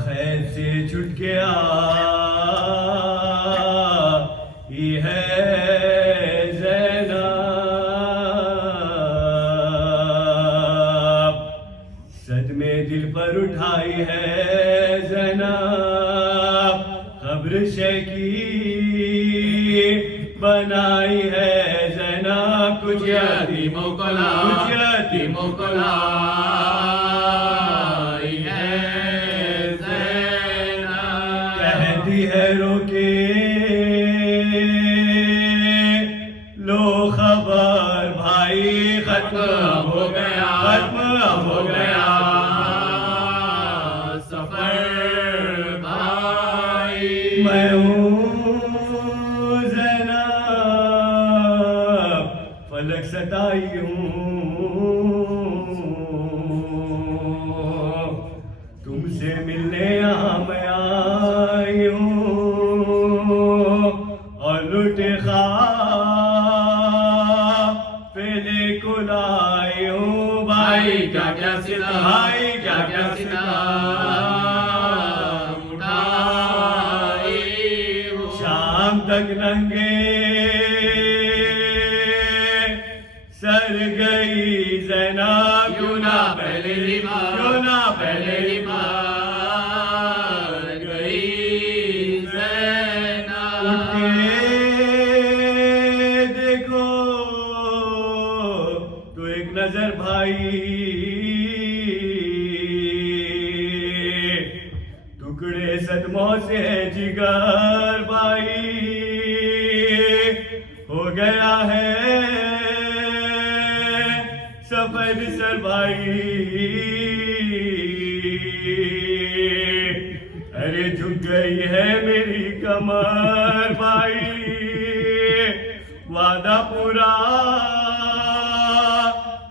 खैर से छुट गया ये है ज़ैनब, सदमे दिल पर उठाई है ज़ैनब, खब्र शकी बनाई है ज़ैनब, कुछ यतीमों को लाई है ज़ैनब, कहती है रोके लो खबर भाई, खत्म हो गया सफर भाई, मैं हूँ ज़ैनब, फलक सताई हूँ, तुमसे मिलने यहाँ मैं आई हूँ और लुटे काफिले को लाई हूँ। भाई क्या क्या सिला उठाई हूँ, शाम तक नंगे सर गई ज़ैनब, क्यों ना पहले ही बार गई ज़ैनब, उठ के देखो तो एक नजर भाई, टुकड़े सदमों से है जिगर भाई, हो गया है सफर सर भाई, अरे झुक गई है मेरी कमर भाई, वादा पूरा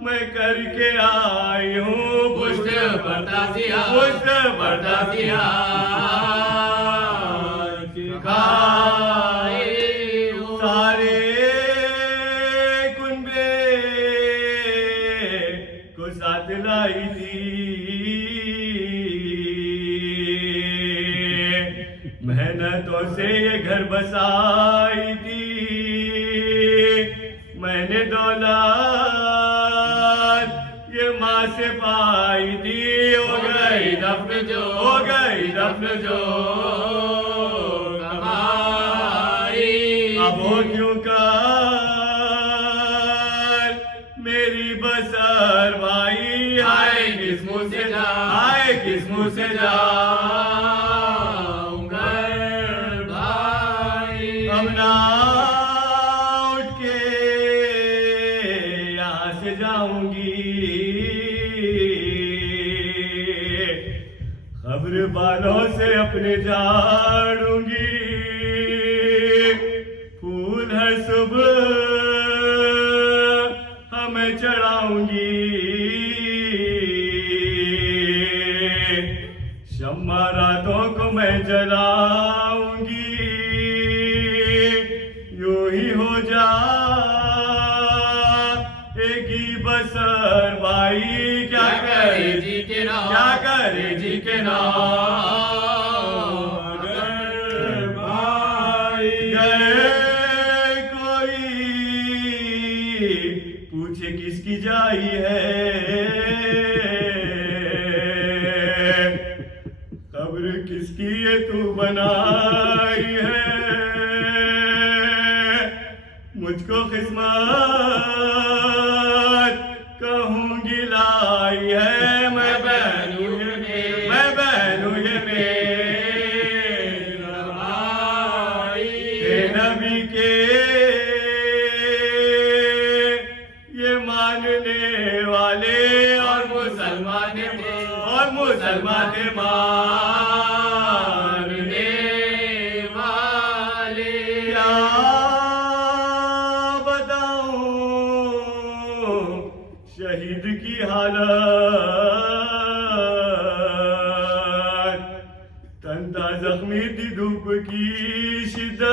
मैं करके आई हूँ, पुष्ट बरदासिया सारे कुनबे को साथ लाई थी, मेहनतों से ये घर बसाई थी, मैंने दौलत ये माँ से पाई थी, हो गई दफन जो कमाई, अब हो क्यों कर मेरी बसर भाई, आए किस मुँह से जाऊंगा भाई, अब ना उठ के यहाँ से जाऊंगी, खबर बालों से अपने झाड़ूंगी, फूल हर सुबह हमें चढ़ाऊंगी, शम्मा रातों को मैं जलाऊंगी, यूं ही हो जाएगी बसर भाई, क्या करे जी के नाम भाई, गए कोई पूछे किसकी जाई है, खबर किसकी ये तू बनाई है, मुझको किस्मत कहूँगी लाई है, मैं बहनू ये मेरा भाई, नबी के ये मानने वाले और मुसलमान मानने वाले, क्या बताऊं शहीद की हालत, तंता जख्मी थी धूप की शिद्दत,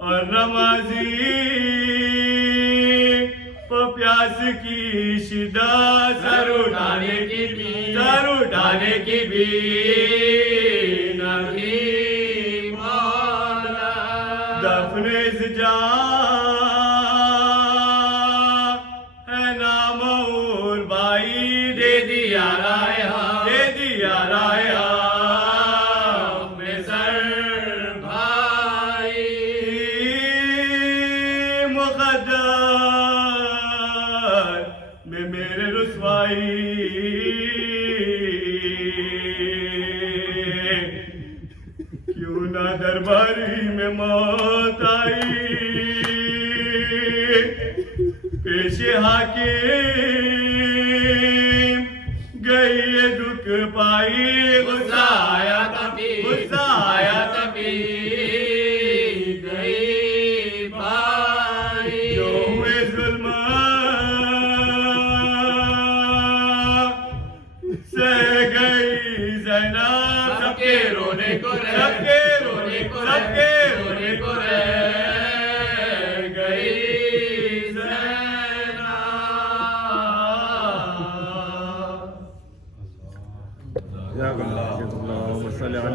और नमाजी प्यास की शिद्दत, सर उठाने की भी, सर उठाने की भी नहीं मौला। दफने सजा है नाम और भाई, दे दिया राया, दे दिया राया में मेरे रुसवाई। क्यों ना दरबारी में मौत आई, पेशे हाकिम गई ये दुख पाई। गुस्सा आया तभी, गुस्सा आया तभी गई भाई। जो हुए जुल्म सह गई ज़ैनब, सबके रोने को रह, सबके रोने को, सबके रोने को रह गई ज़ैनब।